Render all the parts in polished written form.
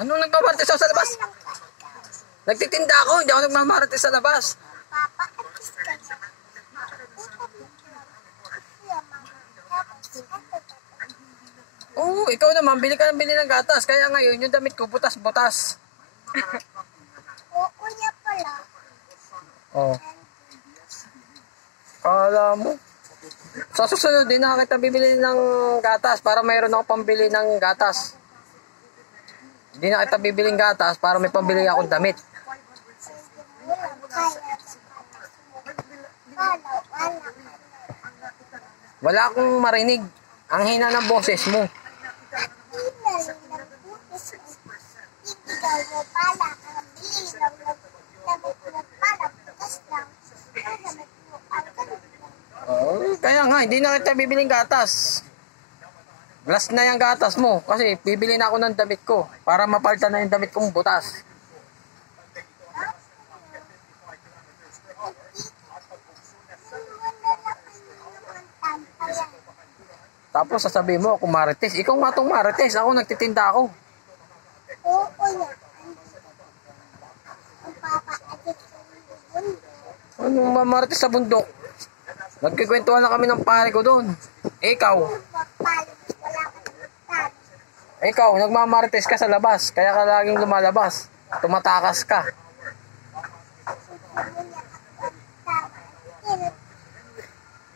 Ano nagmamarites ako sa labas? Nagtitinda ako, hindi ako nagmamarites sa labas. Oo, ikaw naman, bili ka ng bili ng gatas. Kaya ngayon, yung damit ko, butas-butas. Oo, niya pala. Oh. Kala mo. Sa susunod din na kita bibili ng gatas para mayroon ako pambili ng gatas. Hindi na kita bibiling gatas para may pambili akong damit. Wala akong marinig. Ang hina ng boses mo. Oh, kaya nga, hindi na kita bibiling gatas. Last na yung gatas mo kasi bibili na ako ng damit ko para mapalitan na yung damit kong butas. Tapos sasabihin mo ako marites. Ikaw nga itong marites. Ako nagtitinda ako. Oo, yan. Ang papa-adit sa bundok. Anong mamarites sa bundok? Nagkikwentuhan na kami ng pare ko doon. Ikaw, nagmamarites ka sa labas. Kaya ka laging lumalabas. Tumatakas ka.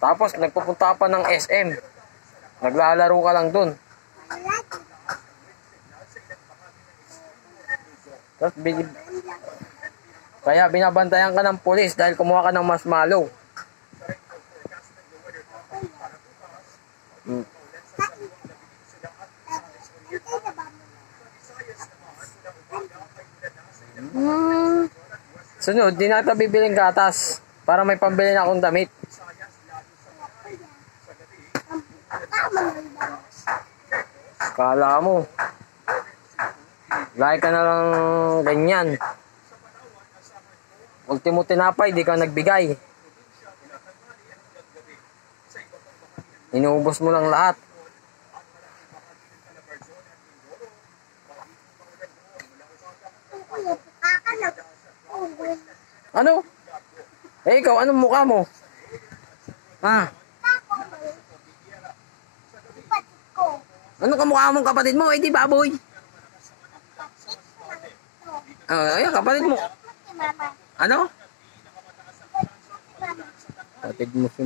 Tapos nagpupunta pa ng SM. Naglalaro ka lang doon. Tapos kaya binabantayan ka ng pulis dahil kumuha ka ng marshmallow. Sunod, di na kita bibiling gatas para may pambili na akong damit. Kala mo, lagi ka na lang ganyan. Ultimo tinapay, di ka nagbigay. Inuubos mo lang lahat. Ano? Eh ikaw, anong mukha mo? Ha? Ano kamukha mong kapatid mo? Eh di baboy. Ayan, kapatid mo. Ano? Kapatid mo si